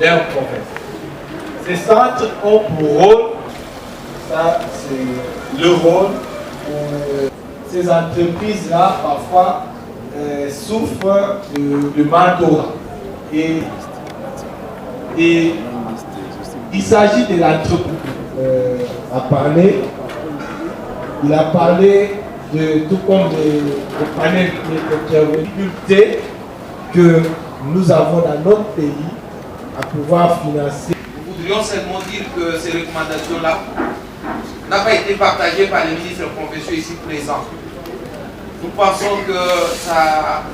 leur province. Ces centres ont pour rôle, ça c'est le rôle où ces entreprises-là parfois souffrent de mentorat. Et il s'agit de l'entreprise. Il a parlé de tout comme le panel de difficultés que nous avons dans notre pays à pouvoir financer. Nous voudrions seulement dire que ces recommandations-là n'ont pas été partagées par les ministres provinciaux ici présents. Nous pensons que ça...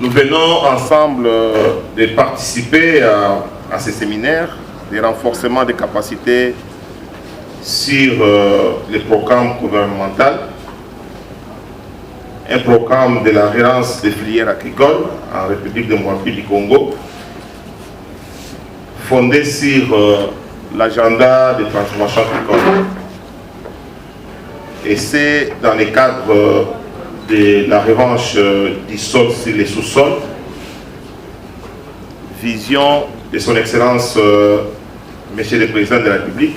Nous venons ensemble de participer à ces séminaires de renforcement des capacités sur les programmes gouvernementaux, un programme de la relance des filières agricoles en République démocratique du Congo, fondé sur l'agenda de transformation agricole. Et c'est dans le cadre de la revanche du sol sur les sous-sols, vision de son Excellence Monsieur le Président de la République,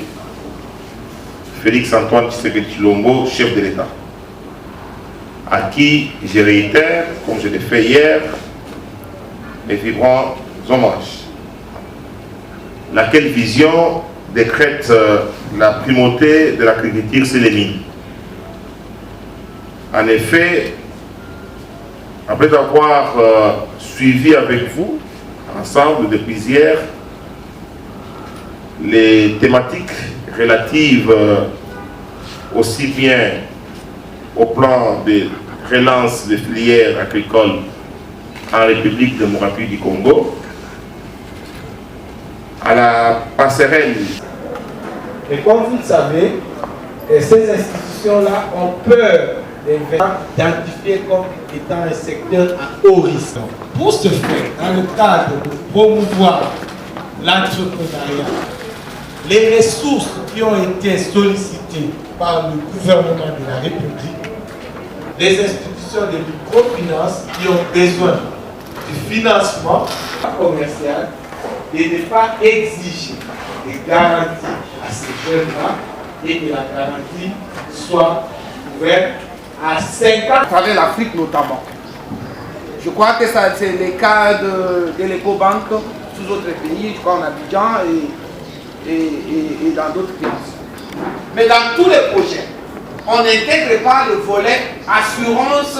Félix Antoine Tshisekedi Tshilombo, chef de l'État, à qui je réitère, comme je l'ai fait hier, mes vibrants hommages. Laquelle vision décrète la primauté de l'agriculture sur les mines. En effet, après avoir suivi avec vous, ensemble depuis hier, les thématiques relatives aussi bien au plan de relance des filières agricoles en République démocratique du Congo, à la passerelle. Et comme vous le savez, ces institutions-là ont peur d'identifier comme étant un secteur à haut risque. Pour ce faire, dans le cadre de promouvoir l'entrepreneuriat, les ressources qui ont été sollicitées par le gouvernement de la République, les institutions de microfinance qui ont besoin du financement commercial et ne pas exiger des garanties à ces jeunes-là et que la garantie soit ouverte à 50 à travers l'Afrique notamment. Je crois que c'est le cas de l'Ecobank sous autres pays, je crois en Abidjan et dans d'autres pays. Mais dans tous les projets, on n'intègre pas le volet assurance.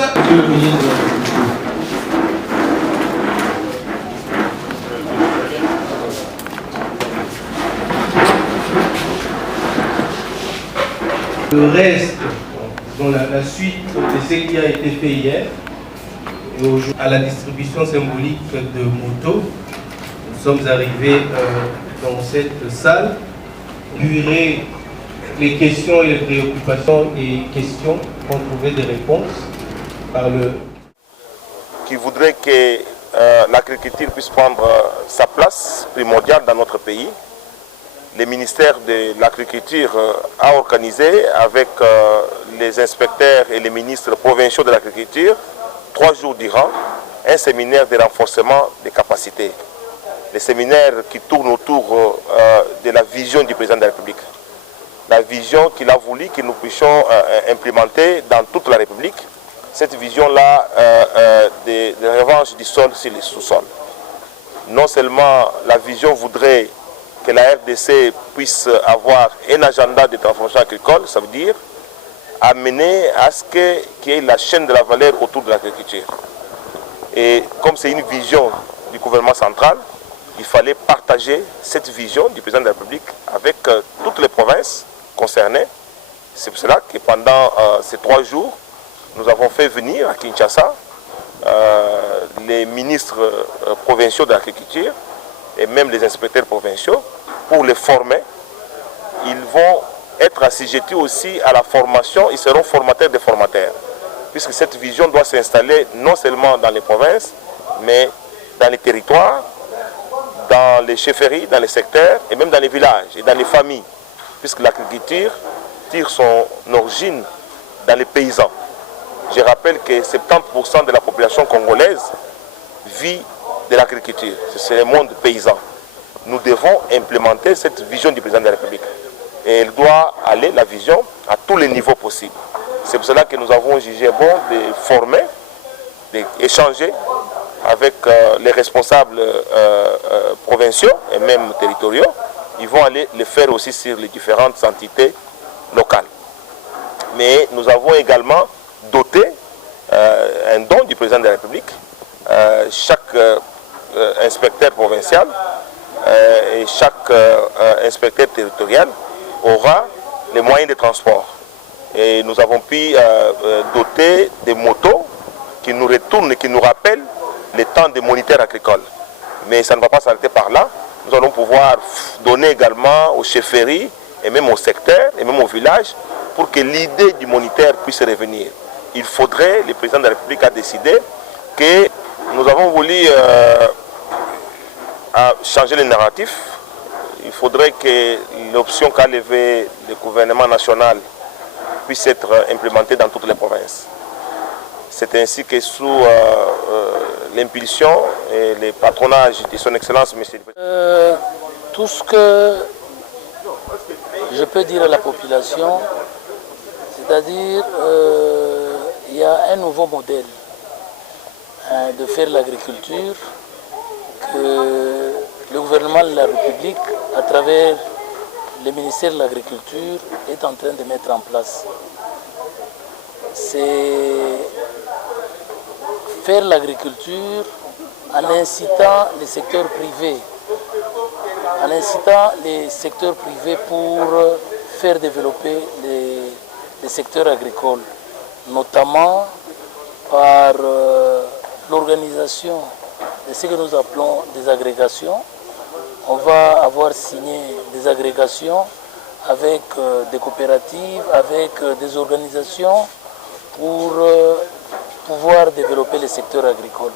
Le reste, dans la suite de ce qui a été fait hier, et à la distribution symbolique de motos, nous sommes arrivés dans cette salle. Durée les questions et les préoccupations et questions qu'on trouvait des réponses par le... Qui voudrait que l'agriculture puisse prendre sa place primordiale dans notre pays. Le ministère de l'Agriculture a organisé avec les inspecteurs et les ministres provinciaux de l'agriculture 3 jours durant un séminaire de renforcement des capacités. Les séminaires qui tournent autour de la vision du président de la République. La vision qu'il a voulu que nous puissions implémenter dans toute la République. Cette vision-là de revanche du sol sur les sous-sols. Non seulement la vision voudrait que la RDC puisse avoir un agenda de transformation agricole, ça veut dire amener à ce qu'il y ait la chaîne de la valeur autour de l'agriculture. Et comme c'est une vision du gouvernement central, il fallait partager cette vision du président de la République avec toutes les provinces concernées. C'est pour cela que pendant ces 3 jours, nous avons fait venir à Kinshasa les ministres provinciaux de l'agriculture et même les inspecteurs provinciaux pour les former. Ils vont être assujettis aussi à la formation, ils seront formateurs des formateurs, puisque cette vision doit s'installer non seulement dans les provinces, mais dans les territoires, dans les chefferies, dans les secteurs, et même dans les villages et dans les familles, puisque l'agriculture tire son origine dans les paysans. Je rappelle que 70% de la population congolaise vit de l'agriculture, c'est le monde paysan. Nous devons implémenter cette vision du président de la République. Et elle doit aller, la vision, à tous les niveaux possibles. C'est pour cela que nous avons jugé bon de former, d'échanger avec les responsables provinciaux et même territoriaux. Ils vont aller le faire aussi sur les différentes entités locales. Mais nous avons également doté un don du président de la République. Chaque inspecteur provincial et chaque inspecteur territorial aura les moyens de transport. Et nous avons pu doter des motos qui nous retournent et qui nous rappellent les temps des moniteurs agricoles. Mais ça ne va pas s'arrêter par là. Nous allons pouvoir donner également aux chefferies et même au secteur et même au village pour que l'idée du moniteur puisse revenir. Il faudrait, le président de la République a décidé que nous avons voulu changer le narratif. Il faudrait que l'option qu'a levée le gouvernement national puisse être implémentée dans toutes les provinces. C'est ainsi que sous l'impulsion et le patronage de son Excellence, M. Tout ce que je peux dire à la population, c'est-à-dire il y a un nouveau modèle de faire l'agriculture que le gouvernement de la République, à travers le ministère de l'Agriculture, est en train de mettre en place. C'est faire l'agriculture en incitant les secteurs privés, pour faire développer les secteurs agricoles, notamment par l'organisation de ce que nous appelons des agrégations. On va avoir signé des agrégations avec des coopératives, avec des organisations pour pouvoir développer les secteurs agricoles.